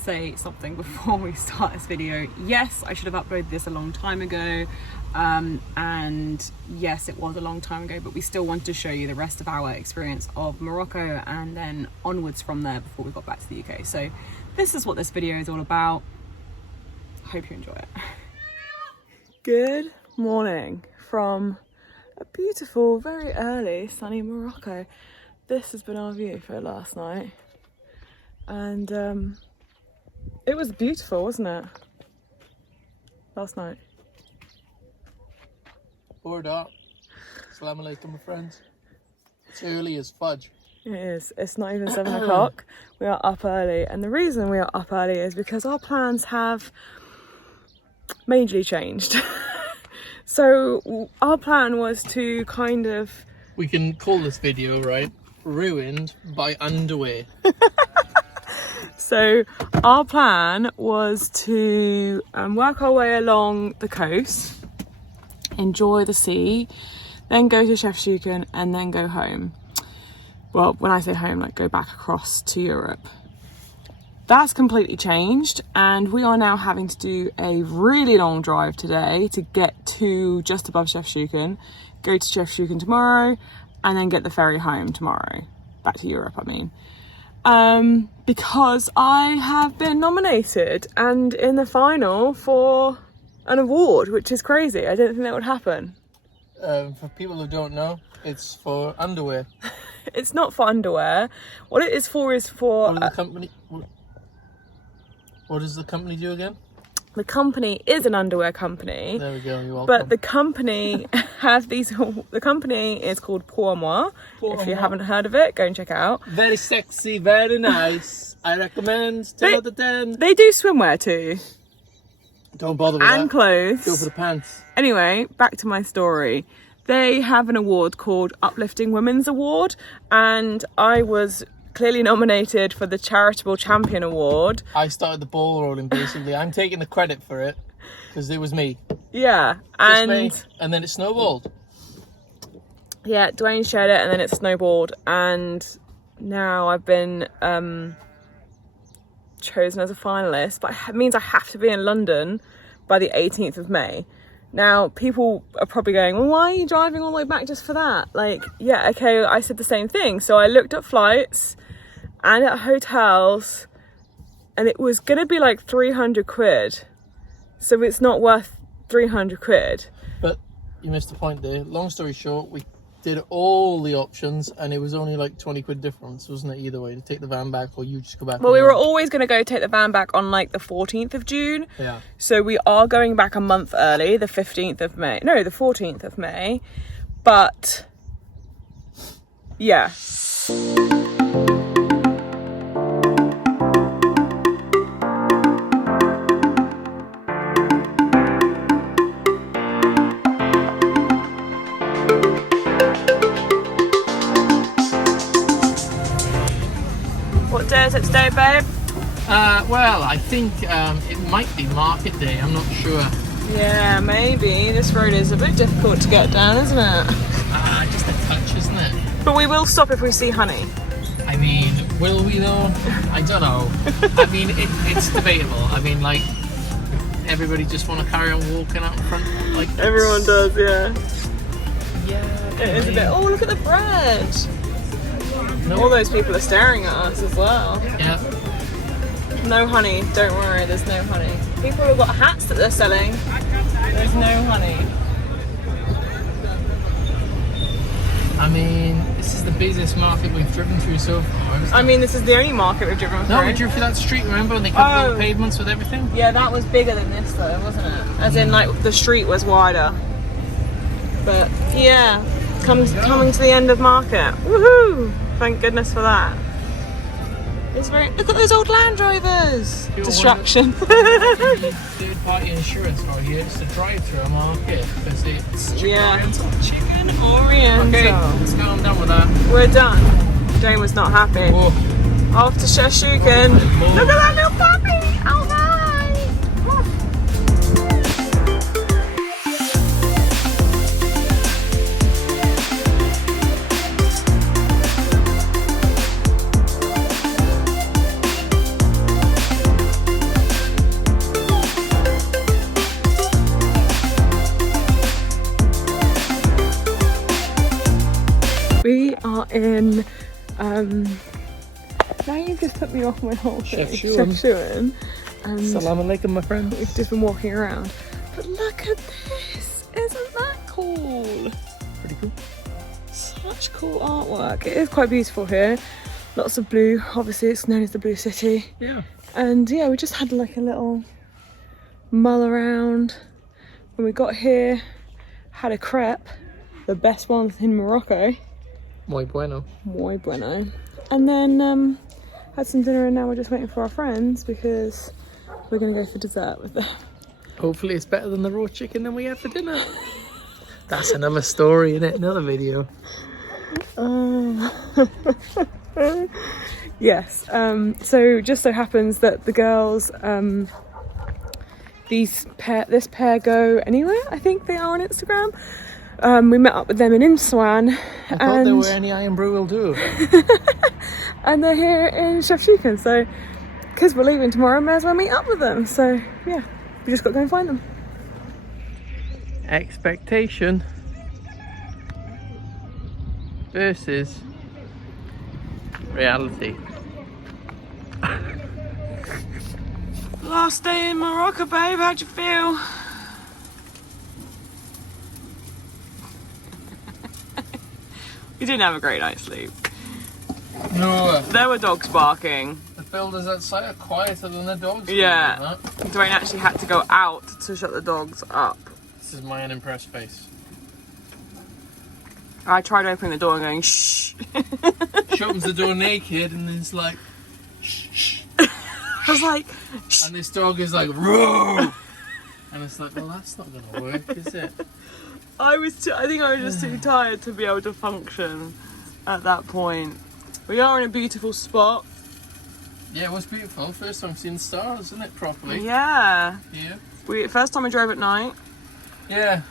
say something before we start this video. Yes, I should have uploaded this a long time ago, and yes, it was a long time ago, but we still wanted to show you the rest of our experience of Morocco and then onwards from there before we got back to the UK. So this is what this video is all about. Hope you enjoy it. Good morning from a beautiful, very early, sunny Morocco. This has been our view for last night, and it was beautiful, wasn't it? Last night. Bored up. Assalamu alaikum, my friends. It's early as fudge. It is. It's not even 7 o'clock. We are up early, and the reason we are up early is because our plans have majorly changed. So our plan was to kind of... We can call this video, right? Ruined by underwear. So our plan was to work our way along the coast, enjoy the sea, then go to Chefchaouen and then go home. Well, when I say home, like go back across to Europe. That's completely changed, and we are now having to do a really long drive today to get to just above Chefchaouen, go to Chefchaouen tomorrow, and then get the ferry home tomorrow. Back to Europe, I mean. Because I have been nominated and in the final for an award, which is crazy. I didn't think that would happen. For people who don't know, it's for underwear. It's not for underwear. What it is for What does the company do again? The company is an underwear company. There we go, you're welcome. But the company has these... The company is called Pour Moi. If you haven't heard of it, go and check it out. Very sexy, very nice. I recommend 10 out of 10. They do swimwear too. Don't bother with that. And clothes. Go for the pants. Anyway, back to my story. They have an award called Uplifting Women's Award, and I was clearly nominated for the Charitable Champion Award. I started the ball rolling, basically. I'm taking the credit for it because it was me. Yeah, Me. And then it snowballed. Yeah, Dwayne shared it, and then it snowballed, and now I've been chosen as a finalist. But it means I have to be in London by the 18th of May. Now, people are probably going, well, why are you driving all the way back just for that? Like, yeah, okay, I said the same thing. So I looked at flights and at hotels, and it was going to be like 300 quid. So it's not worth 300 quid. But you missed the point there. Long story short, we did all the options, and it was only like 20 quid difference, wasn't it, either way, to take the van back or you just go back? Well, we were always going to go take the van back on like the 14th of June. Yeah. So we are going back a month early, the 15th of May. No, the 14th of May. But, yeah. What day is it today, babe? Well, I think it might be market day, I'm not sure. Yeah, maybe. This road is a bit difficult to get down, isn't it? Just a touch, isn't it? But we will stop if we see honey. I mean, will we though? I don't know. I mean, it's debatable. I mean, like, everybody just want to carry on walking out in front, like... Everyone does, yeah. Yeah. It is a bit... Oh, look at the bread! No. All those people are staring at us as well. Yeah. No honey, don't worry, there's no honey. People have got hats that they're selling. There's no honey. I mean, this is the busiest market we've driven through so far. I mean, this is the only market we've driven through. No, we drove through that street, remember? And they covered all the pavements with everything? Yeah, that was bigger than this though, wasn't it? As in, like, the street was wider. But, yeah, coming to the end of market. Woohoo! Thank goodness for that. It's very... Look at those old Land Rovers! Distraction. Third-party insurance right here, just to drive through a market. Because it's chicken oriental. Chicken oriental. Okay, let's go, I'm done with that. We're done. Jane was not happy. Whoa. Off to Chefchaouen. Look at that little puppy! Oh my! are in, now you've just put me off my whole thing. Chef Shuan. And Salam alaikum, my friend. we've just been walking around. But look at this, isn't that cool? Pretty cool. Such cool artwork. It is quite beautiful here. Lots of blue, obviously it's known as the Blue City. Yeah. And yeah, we just had like a little mull around. When we got here, had a crepe, the best ones in Morocco. Muy bueno. Muy bueno. And then had some dinner, and now we're just waiting for our friends because we're gonna go for dessert with them. Hopefully it's better than the raw chicken that we had for dinner. That's another story, innit? Another video. Yes, so just so happens that the girls, this pair go anywhere, I think they are on Instagram. We met up with them in Imswan. I thought there were any Iron Brew will do. And they're here in Chef Shuan, so because we're leaving tomorrow, may as well meet up with them. So yeah, we just got to go and find them. Expectation versus reality. Last day in Morocco, babe. How'd you feel? You didn't have a great night's sleep. No. There were dogs barking. The builders outside are quieter than the dogs. Yeah. Dwayne actually had to go out to shut the dogs up. This is my unimpressed face. I tried opening the door and going, shh. She opens the door naked and it's like, shh, shh. I was like, shh. And this dog is like, roar. And it's like, well, that's not going to work, is it? I think I was just too tired to be able to function at that point. We are in a beautiful spot. Yeah, it was beautiful. First time seeing the stars, isn't it, properly? Yeah. Yeah. First time I drove at night. Yeah.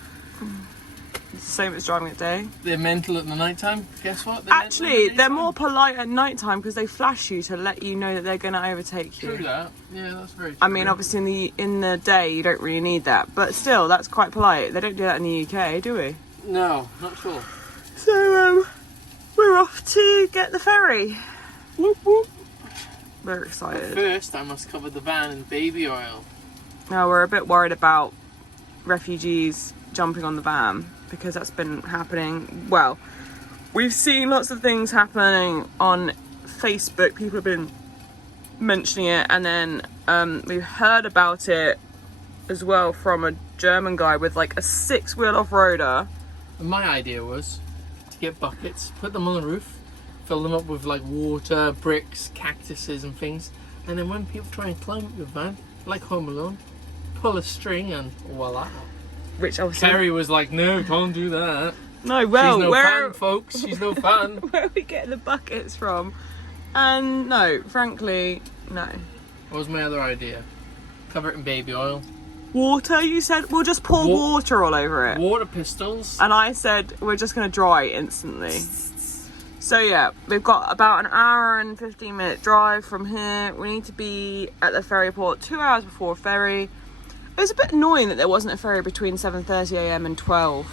It's the same as driving at day. They're mental at the night time. Guess what? Actually, they're more polite at night time because they flash you to let you know that they're going to overtake you. True that. Yeah, that's very true. I mean, obviously in the day you don't really need that, but still, that's quite polite. They don't do that in the UK, do we? No, not sure. So, we're off to get the ferry. Whoop whoop. We're excited. First, I must cover the van in baby oil. Now, we're a bit worried about refugees jumping on the van because that's been happening. Well, we've seen lots of things happening on Facebook. People have been mentioning it, and then we've heard about it as well from a German guy with like a 6-wheel off-roader. And my idea was to get buckets, put them on the roof, fill them up with like water, bricks, cactuses and things, and then when people try and climb up your van, like Home Alone, pull a string and voila. Which obviously Terry was like, no, can't do that. No, well, she's no where fun, folks. She's no fun. where are we getting the buckets from? And no, frankly, no. What was my other idea? Cover it in baby oil. Water, you said? We'll just pour water all over it. Water pistols. And I said we're just going to dry it instantly. So yeah, we've got about an hour and 15-minute drive from here. We need to be at the ferry port 2 hours before ferry. It was a bit annoying that there wasn't a ferry between 7:30 a.m. and 12.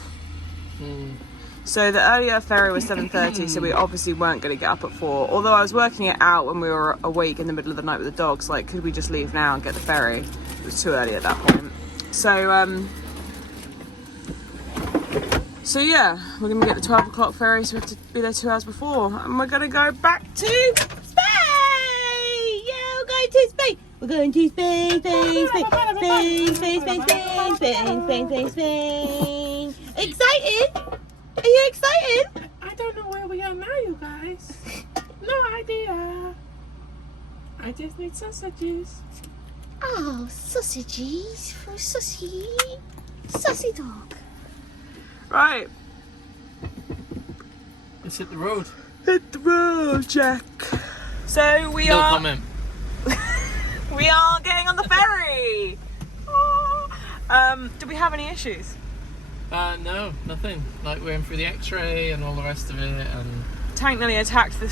So the earlier ferry was 7:30, so we obviously weren't going to get up at 4. Although I was working it out when we were awake in the middle of the night with the dogs, like, could we just leave now and get the ferry? It was too early at that point. So yeah, we're going to get the 12 o'clock ferry, so we have to be there 2 hours before. And we're going to go back to Spain! Yeah, we're going to Spain! We're going to Spain, Spain, Spain, Spain, Spain, Spain, Spain, Spain, Spain, Spain, Spain. Excited? Are you excited? I don't know where we are now, you guys. No idea. I just need sausages. Oh, sausages for Sussy. Sussy dog. Right. Let's hit the road. Hit the road, Jack. So we No are... comment. We are getting on the ferry. Do we have any issues? No, nothing. Like we're in for the X-ray and all the rest of it, and Tank nearly attacked the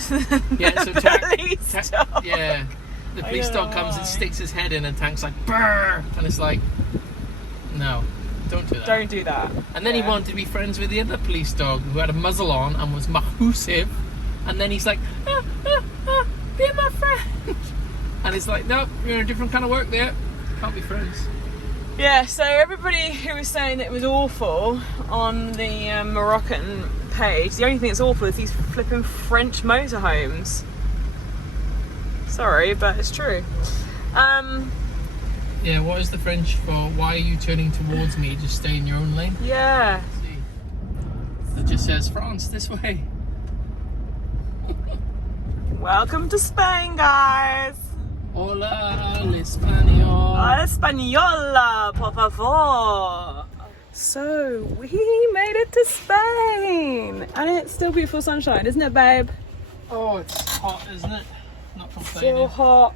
police dog. Yeah, the police dog comes and sticks his head in, and Tank's like, brr, and it's like, no, don't do that. Don't do that. And then he wanted to be friends with the other police dog who had a muzzle on and was mahoosive. And then he's like, be my friend. And it's like, nope, you're in a different kind of work there. Can't be friends. Yeah, so everybody who was saying that it was awful on the Moroccan page, the only thing that's awful is these flipping French motorhomes. Sorry, but it's true. Yeah, what is the French for why are you turning towards me? Just stay in your own lane? Yeah. See? It just says France this way. Welcome to Spain, guys. Hola, el español. Hola, española, por favor. So, we made it to Spain. And it's still beautiful sunshine, isn't it, babe? Oh, it's hot, isn't it? Not complaining. Still hot.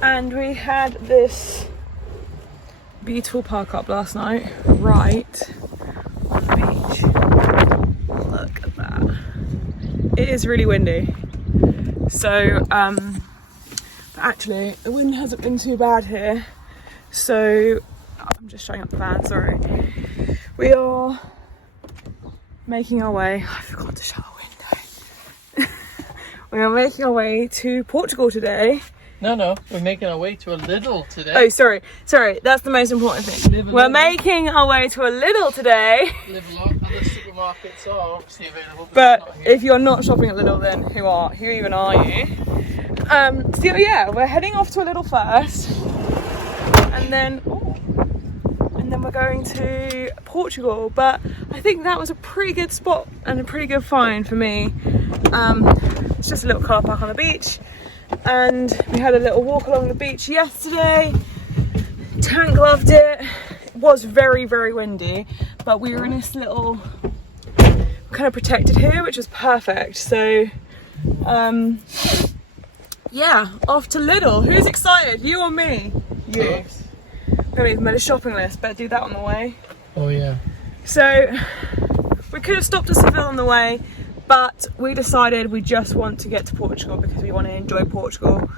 And we had this beautiful park up last night, right on the beach. Look at that. It is really windy. So, actually, the wind hasn't been too bad here. So, I'm just showing up the van, sorry. We are making our way. I forgot to shut the window. We are making our way to Portugal today. No, we're making our way to a little today. Oh, sorry, that's the most important thing. We're making our way to a little today. Live a lot. Other supermarkets are obviously available, But not here. if you're not shopping at Lidl, then who even are you? So yeah, we're heading off to a Lidl first, and then we're going to Portugal. But I think that was a pretty good spot and a pretty good find for me. It's just a little car park on the beach. And we had a little walk along the beach yesterday. Tank loved it. It was very, very windy, but we were in this little kind of protected here, which was perfect. So yeah, off to Lidl. Who's excited, you or me? You. We haven't even made a shopping list, better do that on the way. Oh yeah. So we could have stopped at Seville on the way, but we decided we just want to get to Portugal because we want to enjoy Portugal.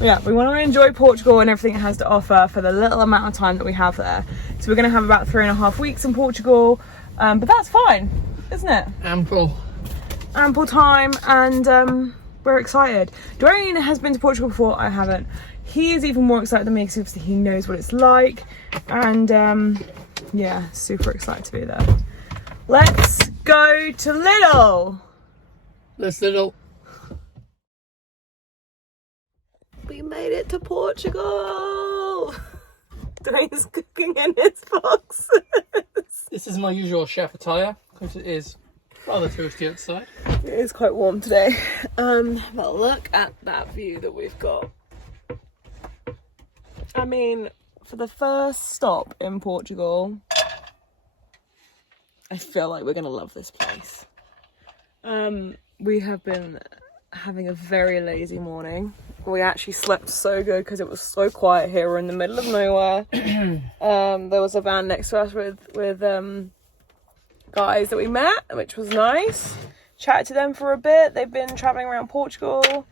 Yeah, we want to enjoy Portugal and everything it has to offer for the little amount of time that we have there. So we're going to have about 3.5 weeks in Portugal, but that's fine, isn't it? Ample time, and we're excited. Dwayne has been to Portugal before, I haven't. He is even more excited than me because obviously he knows what it's like, and yeah, super excited to be there. Let's go to Lidl. Let's Lidl. We made it to Portugal. Dwayne's cooking in his boxes. This is my usual chef attire because it is rather toasty outside. It is quite warm today. But look at that view that we've got. I mean, for the first stop in Portugal, I feel like we're gonna love this place. We have been having a very lazy morning. We actually slept so good because it was so quiet here. We're in the middle of nowhere. There was a van next to us with guys that we met, which was nice. Chatted to them for a bit. They've been traveling around Portugal.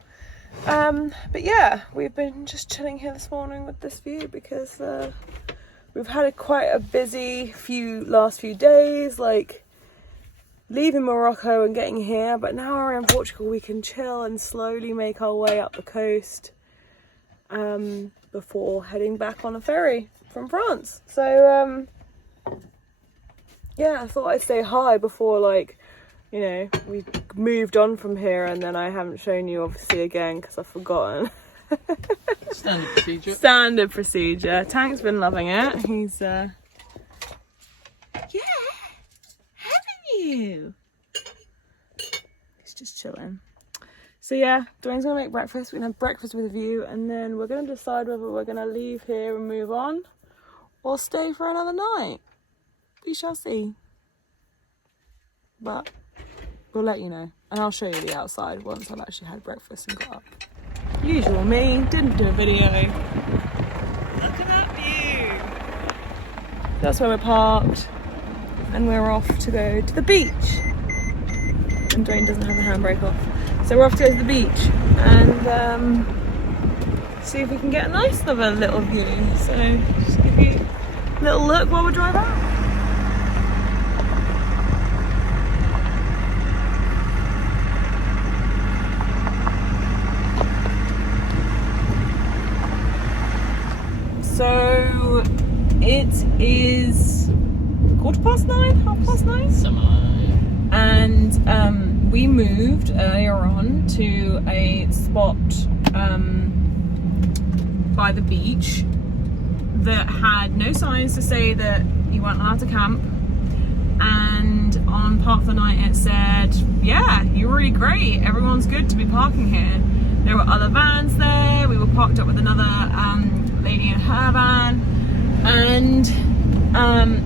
But yeah, we've been just chilling here this morning with this view because we've had quite a busy last few days, like leaving Morocco and getting here, but now we're in Portugal, we can chill and slowly make our way up the coast before heading back on a ferry from France. So yeah, I thought I'd say hi before, like, you know, we moved on from here, and then I haven't shown you obviously again because I've forgotten. Standard procedure. Standard procedure. Tank's been loving it. He's yeah, haven't you? He's just chilling. So yeah, Dwayne's gonna make breakfast. We're gonna have breakfast with a view, and then we're gonna decide whether we're gonna leave here and move on or stay for another night. We shall see. But we'll let you know, and I'll show you the outside once I've actually had breakfast and got up. Usual me, didn't do a video. Look at that view. That's where we're parked, and we're off to go to the beach. And Dwayne doesn't have the handbrake off, so we're off to go to the beach and see if we can get a nice little view. So just give you a little look while we drive out. It is 9:15, 9:30. And we moved earlier on to a spot by the beach that had no signs to say that you weren't allowed to camp. And on Park the Night it said, yeah, you're really great, everyone's good to be parking here. There were other vans there, we were parked up with another lady in her van, and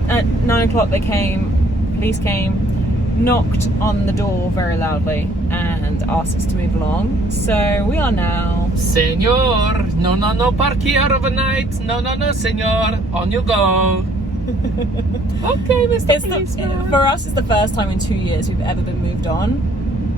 at 9 o'clock police came, knocked on the door very loudly and asked us to move along. So we are now... Senor, no park here overnight. No, senor, on you go. Okay, Mr. Policeman. For us, it's the first time in 2 years we've ever been moved on.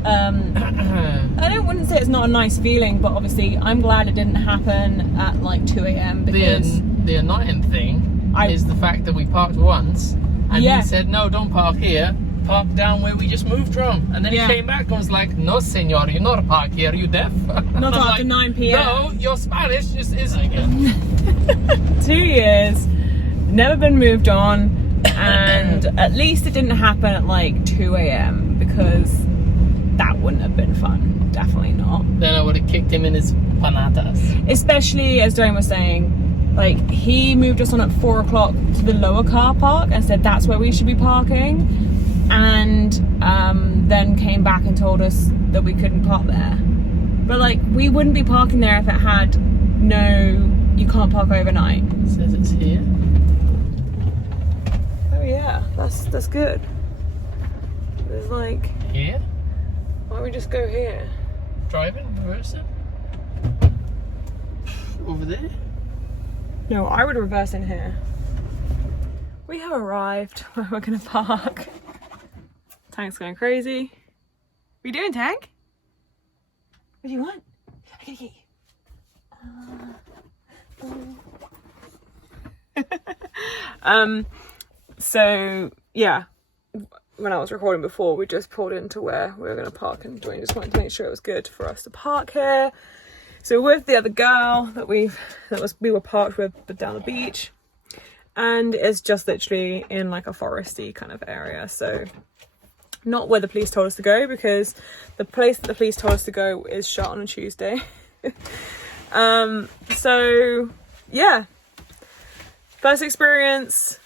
I wouldn't say it's not a nice feeling, but obviously I'm glad it didn't happen at like 2 a.m. because... The annoying thing is the fact that we parked once and he said, no, don't park here. Park down where we just moved from, and then he came back and was like, no senor, you're not park here, you deaf? Not after 9 p.m. No, your Spanish just isn't again. 2 years, never been moved on, and at least it didn't happen at like 2 a.m. because that wouldn't have been fun. Definitely not. Then I would have kicked him in his panatas. Especially, as Dwayne was saying, like he moved us on at 4 o'clock to the lower car park and said that's where we should be parking. And then came back and told us that we couldn't park there. But like, we wouldn't be parking there if it had you can't park overnight. It says it's here. Oh yeah, that's good. There's like... Here? Why don't we just go here? Driving, reverse it. Over there? No, I would reverse in here. We have arrived where we're gonna park. Tank's going crazy. What are you doing, Tank? What do you want? I gotta get you. So yeah, when I was recording before, we just pulled into where we were gonna park, and Dwayne just wanted to make sure it was good for us to park here. So with the other girl that we were parked with, but down the beach, and it's just literally in like a foresty kind of area. So not where the police told us to go, because the place that the police told us to go is shut on a Tuesday. So yeah, first experience,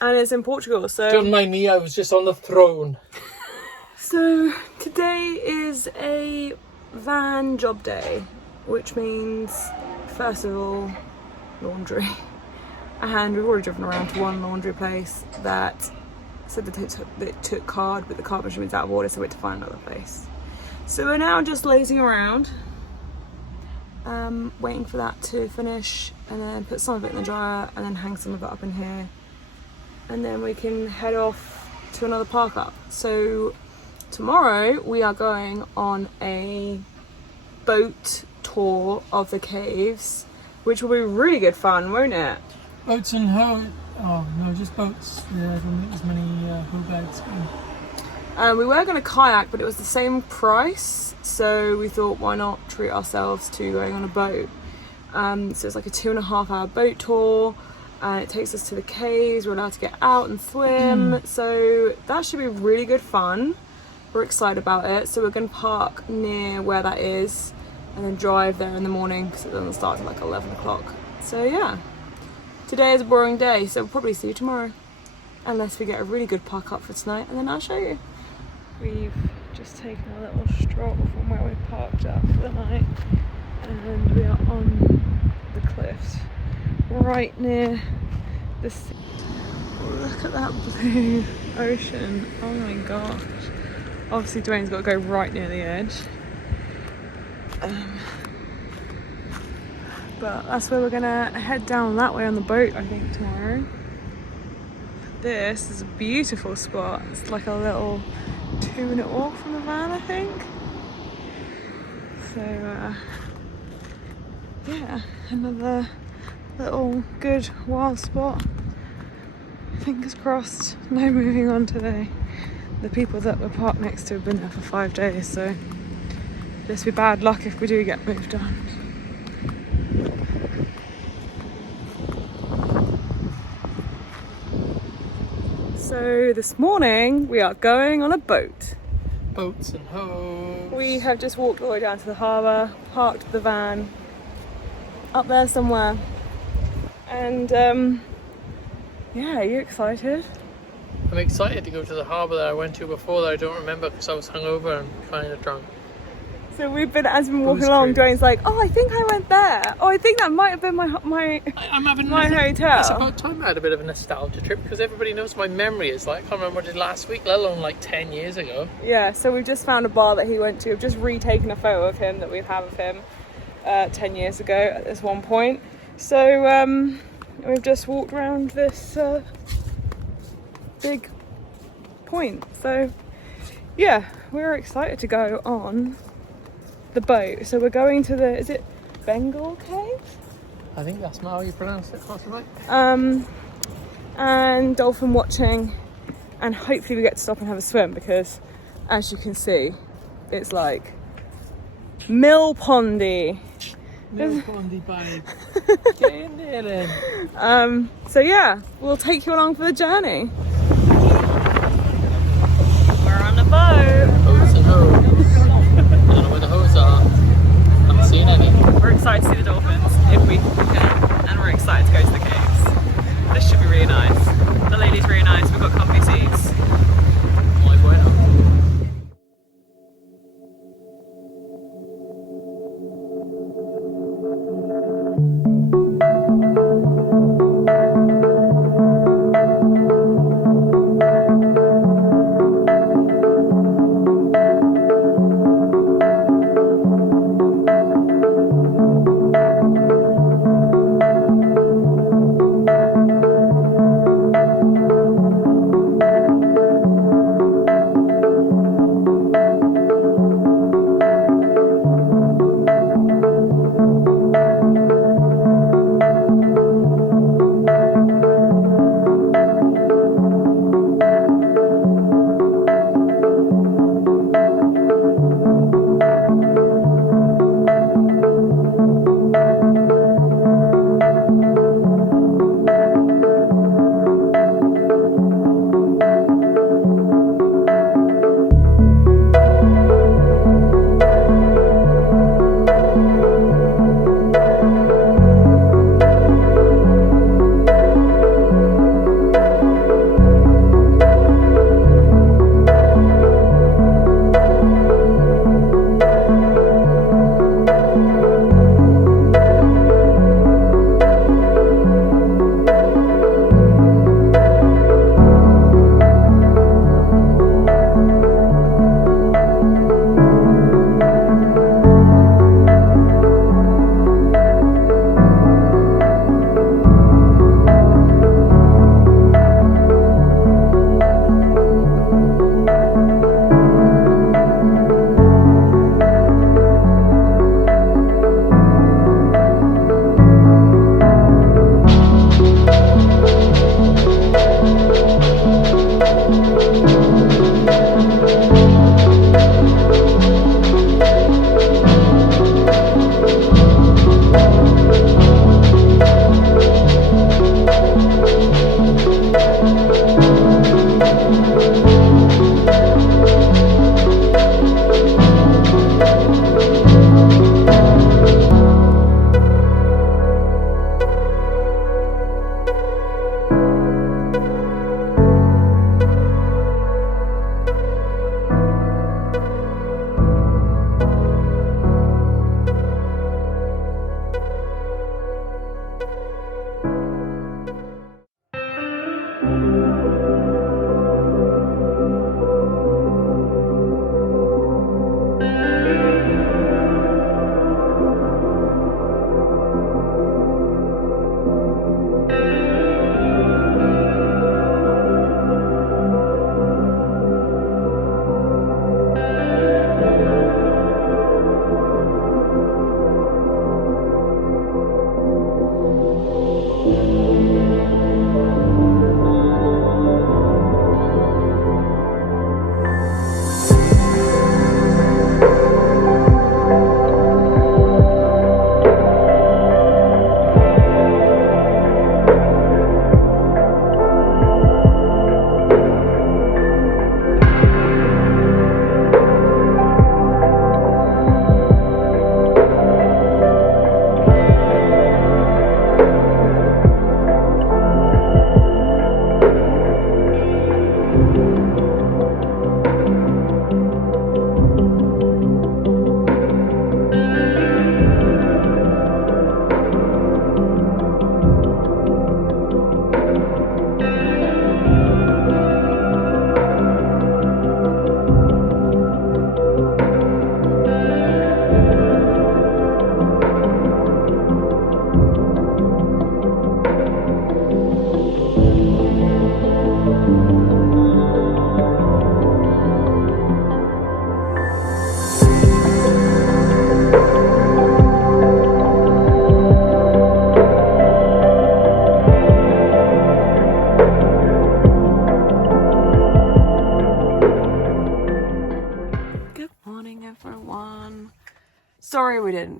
and it's in Portugal. So don't mind me, I was just on the throne. So today is a van job day, which means first of all laundry. And we've already driven around to one laundry place that said that it took card, but the card machine was out of order, so we had to find another place. So we're now just lazing around, waiting for that to finish, and then put some of it in the dryer, and then hang some of it up in here, and then we can head off to another park up. So tomorrow we are going on a boat tour of the caves, which will be really good fun, won't it? Boats and just boats. Yeah, I don't think as many hoe bags. We were going to kayak, but it was the same price, so we thought, why not treat ourselves to going on a boat. So it's like a 2.5 hour boat tour, and it takes us to the caves. We're allowed to get out and swim, so that should be really good fun. We're excited about it. So we're going to park near where that is and then drive there in the morning, because it doesn't start till like 11 o'clock. So yeah, today is a boring day, so we'll probably see you tomorrow, unless we get a really good park up for tonight, and then I'll show you. We've just taken a little stroll from where we parked up for the night, and we are on the cliffs right near the sea. Look at that blue ocean. Oh my gosh. Obviously Dwayne's got to go right near the edge. But that's where we're gonna head down that way on the boat, I think, tomorrow. This is a beautiful spot. It's like a little 2-minute walk from the van, I think. So yeah, another little good wild spot. Fingers crossed, no moving on today. The people that we're parked next to have been there for 5 days, so just be bad luck if we do get moved on. So this morning we are going on a boat. Boats and hoes. We have just walked all the way down to the harbour, parked the van up there somewhere, and yeah, are you excited? I'm excited to go to the harbour that I went to before that I don't remember because I was hungover and kind of drunk. So we've been, as we've been walking Booze along, cruise. Dwayne's like, oh, I think I went there. Oh, I think that might have been my I'm having my It's hotel. about time I had a bit of a nostalgia trip because everybody knows my memory is like, I can't remember what I did last week, let alone like 10 years ago. Yeah, so we've just found a bar that he went to. We've just retaken a photo of him that we've had of him 10 years ago at this one point. So we've just walked around this big point. So yeah, we're excited to go on the boat. So we're going to the, is it Bengal Cave? I think that's not how you pronounce it, possibly. And dolphin watching, and hopefully we get to stop and have a swim because, as you can see, it's like mill pondy. Mill Pondy babe. Get in there then. So yeah, we'll take you along for the journey. We're on the boat. Hoes and hoes. I don't know where the hoes are. I haven't seen any. We're excited to see the dolphins if we can, and we're excited to go to the caves. This should be really nice. The lady's really nice. We've got comfy seats. Muy bueno.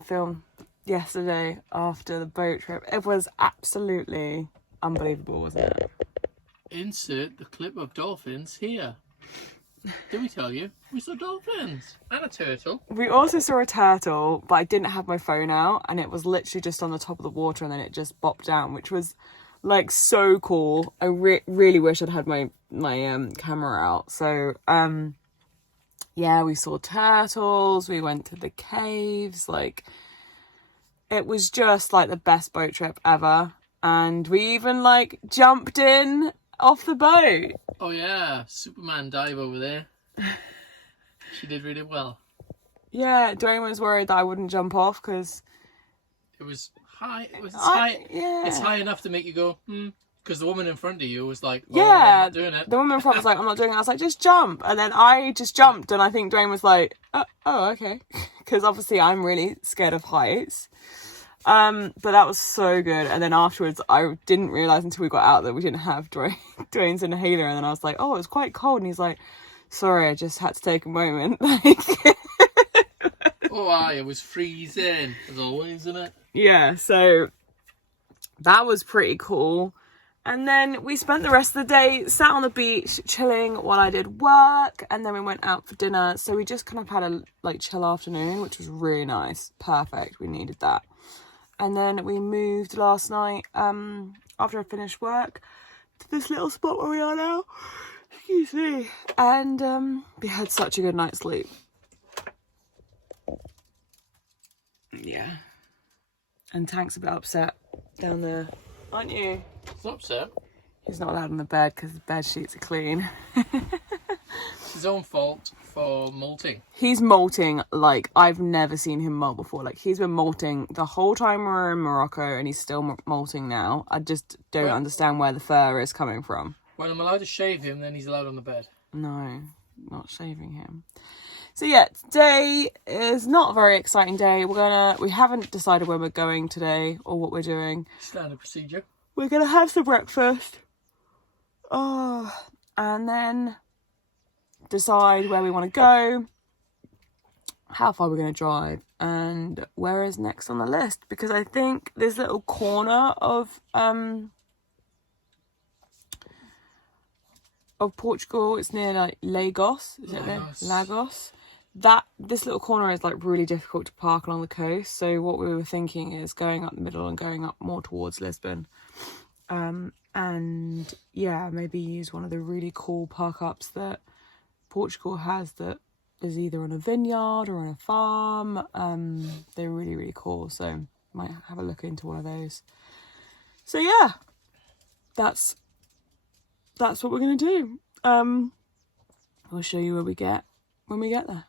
film yesterday after the boat trip. It was absolutely unbelievable, wasn't it? Insert the clip of dolphins here. Did we tell you? We saw dolphins and a turtle. We also saw a turtle, but I didn't have my phone out, and it was literally just on the top of the water, and then it just bopped down, which was like so cool. I really wish I'd had my camera out. So yeah, we saw turtles. We went to the caves. Like, it was just like the best boat trip ever, and we even like jumped in off the boat. Oh yeah, Superman dive over there. She did really well. Yeah, Dwayne was worried that I wouldn't jump off because it was high. High. Yeah. It's high enough to make you go, because the woman in front of you was like, oh, yeah, I'm not doing it. The woman in front was like, I'm not doing it. I was like, just jump. And then I just jumped, and I think Dwayne was like, oh okay. Because obviously I'm really scared of heights. But that was so good. And then afterwards, I didn't realise until we got out that we didn't have Dwayne's inhaler. And then I was like, oh, it was quite cold. And he's like, sorry, I just had to take a moment. Oh, it was freezing, as always, isn't it? Yeah, so that was pretty cool. And then we spent the rest of the day sat on the beach chilling while I did work, and then we went out for dinner. So we just kind of had a like chill afternoon, which was really nice. Perfect. We needed that. And then we moved last night after I finished work to this little spot where we are now. Excuse me. And we had such a good night's sleep. Yeah. And Tank's a bit upset down there, aren't you? He's not upset. He's not allowed on the bed because the bed sheets are clean. It's his own fault for molting. He's molting like I've never seen him molt before. Like, he's been molting the whole time we were in Morocco, and he's still molting now. I just don't understand where the fur is coming from. When I'm allowed to shave him, then he's allowed on the bed. No, not shaving him. So yeah, today is not a very exciting day. We haven't decided where we're going today or what we're doing. Standard procedure. We're gonna have some breakfast. And then decide where we want to go, how far we're going to drive, and where is next on the list. Because I think this little corner of Portugal, it's near like Lagos, is it there? Lagos. This little corner is like really difficult to park along the coast. So what we were thinking is going up the middle and going up more towards Lisbon. And yeah, maybe use one of the really cool park ups that Portugal has that is either on a vineyard or on a farm. They're really, really cool. So might have a look into one of those. So yeah, that's what we're going to do. We'll show you where we get when we get there.